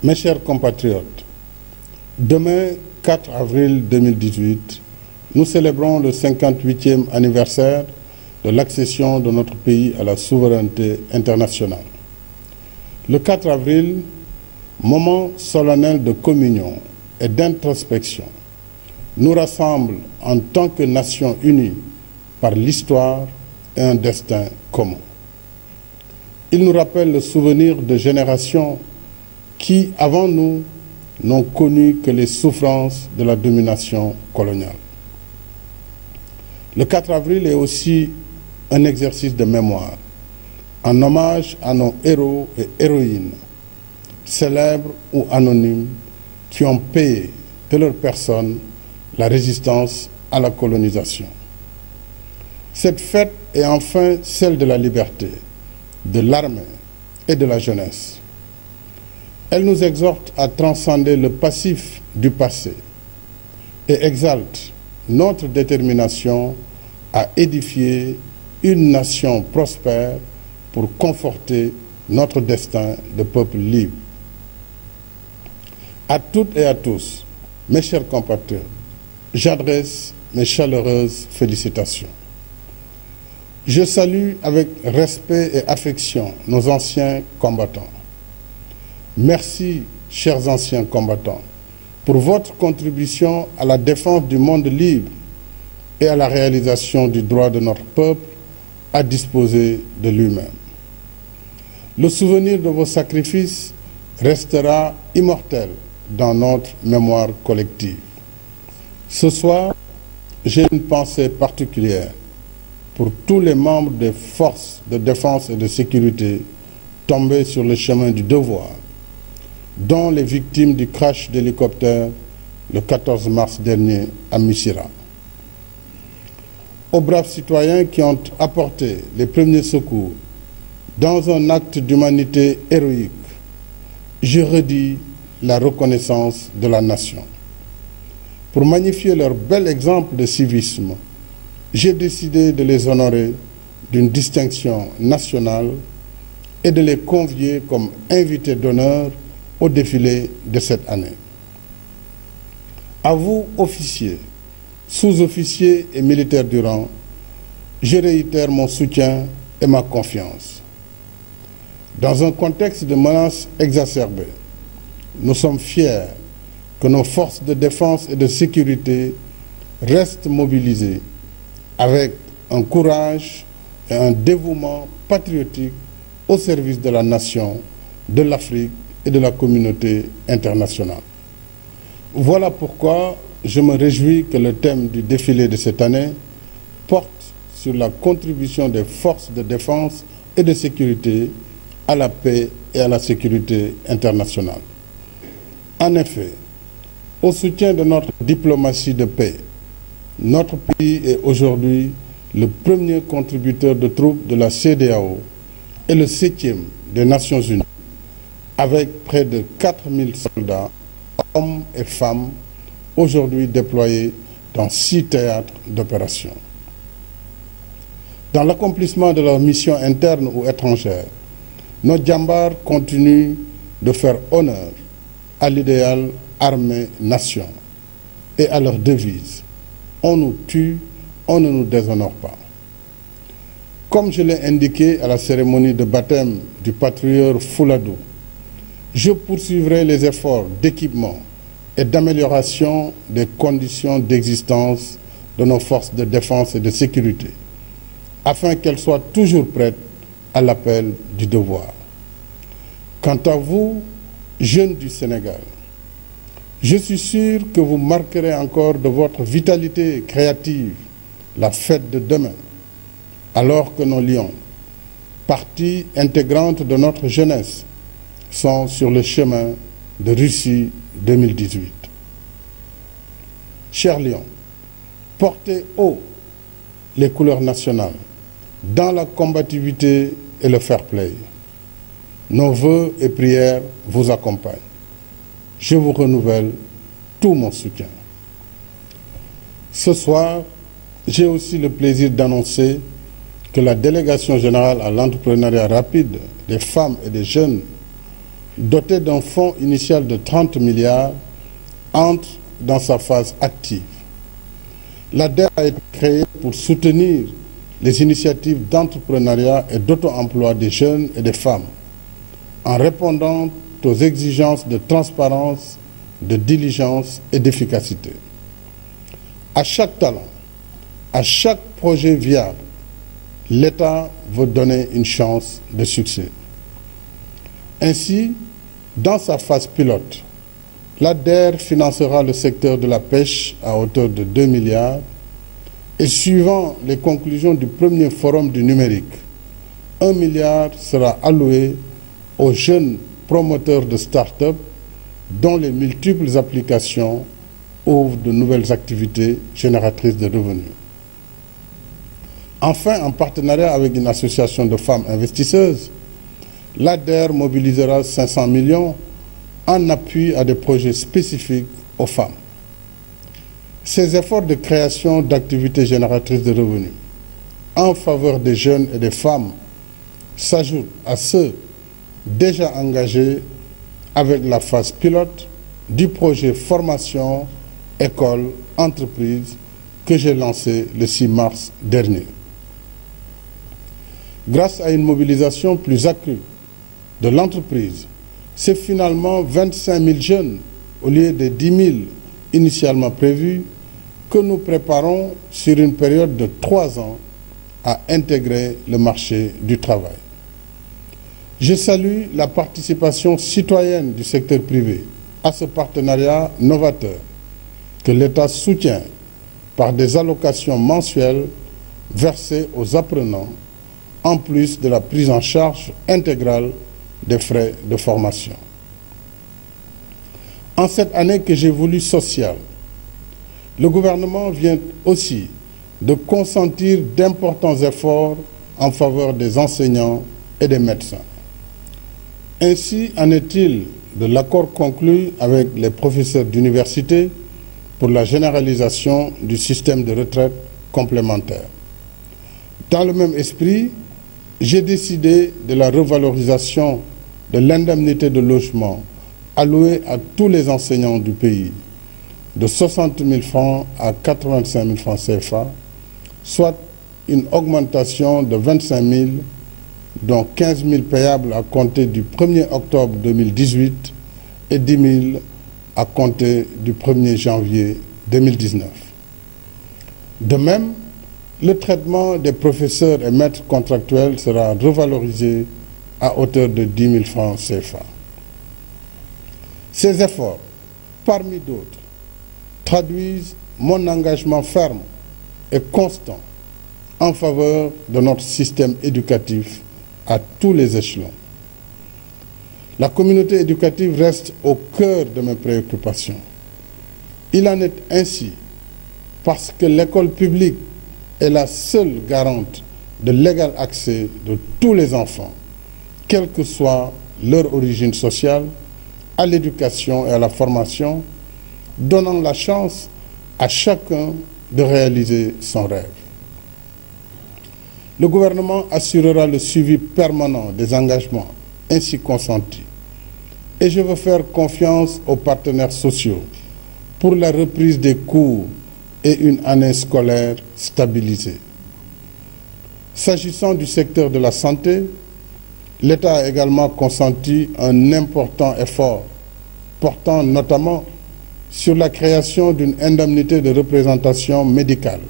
Mes chers compatriotes, demain, 4 avril 2018, nous célébrons le 58e anniversaire de l'accession de notre pays à la souveraineté internationale. Le 4 avril, moment solennel de communion et d'introspection, nous rassemble en tant que nation unie par l'histoire et un destin commun. Il nous rappelle le souvenir de générations qui, avant nous, n'ont connu que les souffrances de la domination coloniale. Le 4 avril est aussi un exercice de mémoire, en hommage à nos héros et héroïnes, célèbres ou anonymes, qui ont payé de leur personne la résistance à la colonisation. Cette fête est enfin celle de la liberté, de l'armée et de la jeunesse. Elle nous exhorte à transcender le passif du passé et exalte notre détermination à édifier une nation prospère pour conforter notre destin de peuple libre. À toutes et à tous, mes chers compatriotes, j'adresse mes chaleureuses félicitations. Je salue avec respect et affection nos anciens combattants. Merci, chers anciens combattants, pour votre contribution à la défense du monde libre et à la réalisation du droit de notre peuple à disposer de lui-même. Le souvenir de vos sacrifices restera immortel dans notre mémoire collective. Ce soir, j'ai une pensée particulière pour tous les membres des forces de défense et de sécurité tombés sur le chemin du devoir, dont les victimes du crash d'hélicoptère le 14 mars dernier à Missirah. Aux braves citoyens qui ont apporté les premiers secours dans un acte d'humanité héroïque, je redis la reconnaissance de la nation. Pour magnifier leur bel exemple de civisme, j'ai décidé de les honorer d'une distinction nationale et de les convier comme invités d'honneur au défilé de cette année. À vous, officiers, sous-officiers et militaires du rang, je réitère mon soutien et ma confiance. Dans un contexte de menaces exacerbées, nous sommes fiers que nos forces de défense et de sécurité restent mobilisées avec un courage et un dévouement patriotique au service de la nation, de l'Afrique et de la communauté internationale. Voilà pourquoi je me réjouis que le thème du défilé de cette année porte sur la contribution des forces de défense et de sécurité à la paix et à la sécurité internationale. En effet, au soutien de notre diplomatie de paix, notre pays est aujourd'hui le premier contributeur de troupes de la CEDEAO et le 7e des Nations Unies, avec près de 4000 soldats, hommes et femmes, aujourd'hui déployés dans 6 théâtres d'opération. Dans l'accomplissement de leurs missions internes ou étrangères, nos djambars continuent de faire honneur à l'idéal armée-nation et à leur devise « On nous tue, on ne nous déshonore pas ». Comme je l'ai indiqué à la cérémonie de baptême du patrouilleur Fouladou, je poursuivrai les efforts d'équipement et d'amélioration des conditions d'existence de nos forces de défense et de sécurité, afin qu'elles soient toujours prêtes à l'appel du devoir. Quant à vous, jeunes du Sénégal, je suis sûr que vous marquerez encore de votre vitalité créative la fête de demain, alors que nos lions, partie intégrante de notre jeunesse, sont sur le chemin de Russie 2018. Chers lions, portez haut les couleurs nationales dans la combativité et le fair play. Nos vœux et prières vous accompagnent. Je vous renouvelle tout mon soutien. Ce soir, j'ai aussi le plaisir d'annoncer que la délégation générale à l'entrepreneuriat rapide des femmes et des jeunes doté d'un fonds initial de 30 milliards, entre dans sa phase active. L'ADER a été créée pour soutenir les initiatives d'entrepreneuriat et d'auto-emploi des jeunes et des femmes, en répondant aux exigences de transparence, de diligence et d'efficacité. À chaque talent, à chaque projet viable, l'État veut donner une chance de succès. Ainsi, dans sa phase pilote, l'ADER financera le secteur de la pêche à hauteur de 2 milliards et suivant les conclusions du premier forum du numérique, 1 milliard sera alloué aux jeunes promoteurs de start-up dont les multiples applications ouvrent de nouvelles activités génératrices de revenus. Enfin, en partenariat avec une association de femmes investisseuses, l'ADER mobilisera 500 millions en appui à des projets spécifiques aux femmes. Ces efforts de création d'activités génératrices de revenus en faveur des jeunes et des femmes s'ajoutent à ceux déjà engagés avec la phase pilote du projet formation école-entreprise que j'ai lancé le 6 mars dernier. Grâce à une mobilisation plus accrue de l'entreprise, c'est finalement 25 000 jeunes au lieu des 10 000 initialement prévus que nous préparons sur une période de 3 ans à intégrer le marché du travail. Je salue la participation citoyenne du secteur privé à ce partenariat novateur que l'État soutient par des allocations mensuelles versées aux apprenants, en plus de la prise en charge intégrale des frais de formation. En cette année que j'ai voulu sociale, le gouvernement vient aussi de consentir d'importants efforts en faveur des enseignants et des médecins. Ainsi en est-il de l'accord conclu avec les professeurs d'université pour la généralisation du système de retraite complémentaire. Dans le même esprit, j'ai décidé de la revalorisation de l'indemnité de logement allouée à tous les enseignants du pays, de 60 000 francs à 85 000 francs CFA, soit une augmentation de 25 000, dont 15 000 payables à compter du 1er octobre 2018 et 10 000 à compter du 1er janvier 2019. De même, le traitement des professeurs et maîtres contractuels sera revalorisé à hauteur de 10 000 francs CFA. Ces efforts, parmi d'autres, traduisent mon engagement ferme et constant en faveur de notre système éducatif à tous les échelons. La communauté éducative reste au cœur de mes préoccupations. Il en est ainsi parce que l'école publique est la seule garante de l'égal accès de tous les enfants, quelle que soit leur origine sociale, à l'éducation et à la formation, donnant la chance à chacun de réaliser son rêve. Le gouvernement assurera le suivi permanent des engagements ainsi consentis. Et je veux faire confiance aux partenaires sociaux pour la reprise des cours et une année scolaire stabilisée. S'agissant du secteur de la santé, l'État a également consenti un important effort portant notamment sur la création d'une indemnité de représentation médicale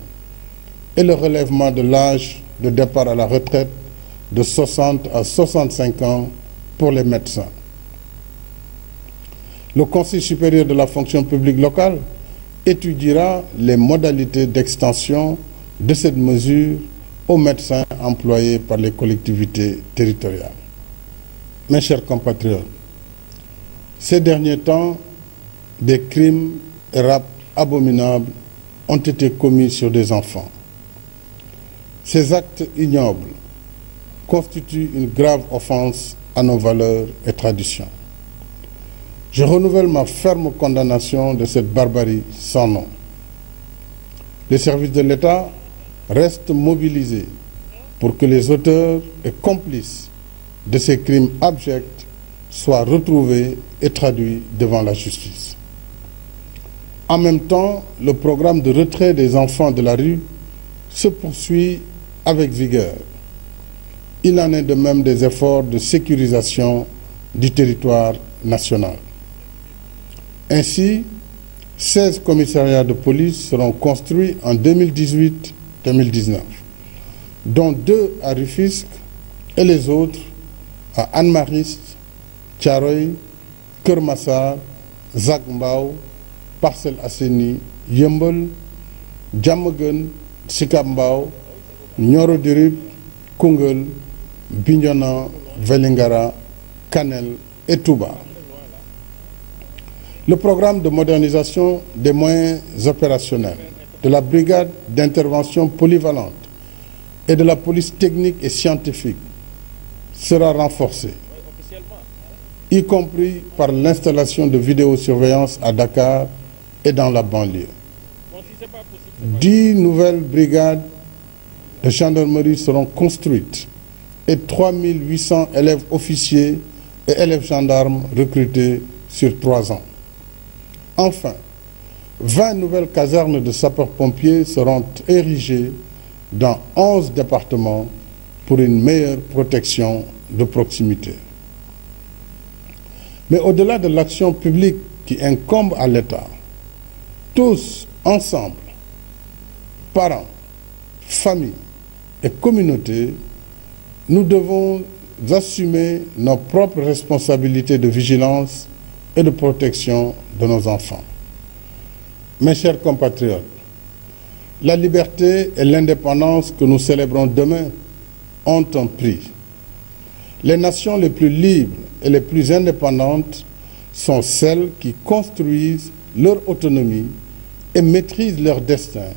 et le relèvement de l'âge de départ à la retraite de 60 à 65 ans pour les médecins. Le Conseil supérieur de la fonction publique locale étudiera les modalités d'extension de cette mesure aux médecins employés par les collectivités territoriales. Mes chers compatriotes, ces derniers temps, des crimes et rapts abominables ont été commis sur des enfants. Ces actes ignobles constituent une grave offense à nos valeurs et traditions. Je renouvelle ma ferme condamnation de cette barbarie sans nom. Les services de l'État restent mobilisés pour que les auteurs et complices de ces crimes abjects soient retrouvés et traduits devant la justice. En même temps, le programme de retrait des enfants de la rue se poursuit avec vigueur. Il en est de même des efforts de sécurisation du territoire national. Ainsi, 16 commissariats de police seront construits en 2018-2019, dont 2 à Rufisque et les autres à Hann Mariste, Thiaroye, Keur Massar, Zac Mbao, Parcelles Assainies, Yeumbeul, Diamaguène, Sicap Mbao, Nioro du Rip, Koungheul, Bignona, Vélingara, Kanel et Touba. Le programme de modernisation des moyens opérationnels de la brigade d'intervention polyvalente et de la police technique et scientifique sera renforcé, y compris par l'installation de vidéosurveillance à Dakar et dans la banlieue. 10 nouvelles brigades de gendarmerie seront construites et 3800 élèves officiers et élèves gendarmes recrutés sur 3 ans. Enfin, 20 nouvelles casernes de sapeurs-pompiers seront érigées dans 11 départements pour une meilleure protection de proximité. Mais au-delà de l'action publique qui incombe à l'État, tous ensemble, parents, familles et communautés, nous devons assumer nos propres responsabilités de vigilance et de protection de nos enfants. Mes chers compatriotes, la liberté et l'indépendance que nous célébrons demain ont un prix. Les nations les plus libres et les plus indépendantes sont celles qui construisent leur autonomie et maîtrisent leur destin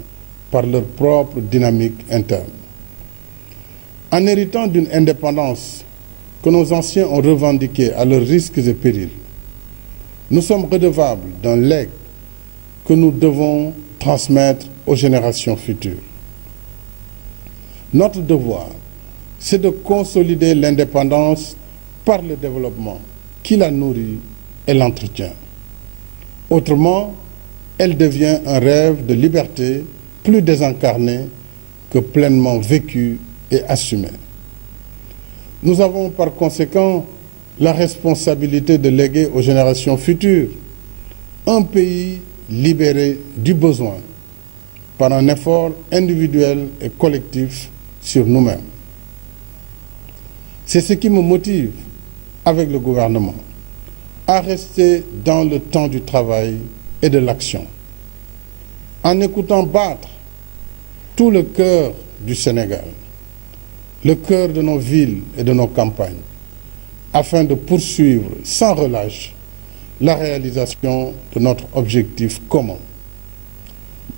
par leur propre dynamique interne. En héritant d'une indépendance que nos anciens ont revendiquée à leurs risques et périls, nous sommes redevables d'un legs que nous devons transmettre aux générations futures. Notre devoir, c'est de consolider l'indépendance par le développement qui la nourrit et l'entretient. Autrement, elle devient un rêve de liberté plus désincarné que pleinement vécu et assumé. Nous avons par conséquent la responsabilité de léguer aux générations futures un pays libéré du besoin par un effort individuel et collectif sur nous-mêmes. C'est ce qui me motive, avec le gouvernement, à rester dans le temps du travail et de l'action, en écoutant battre tout le cœur du Sénégal, le cœur de nos villes et de nos campagnes, afin de poursuivre sans relâche la réalisation de notre objectif commun.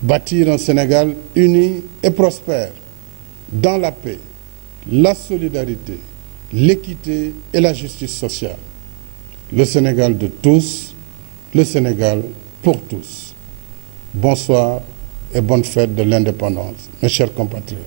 Bâtir un Sénégal uni et prospère, dans la paix, la solidarité, l'équité et la justice sociale. Le Sénégal de tous, le Sénégal pour tous. Bonsoir et bonne fête de l'indépendance, mes chers compatriotes.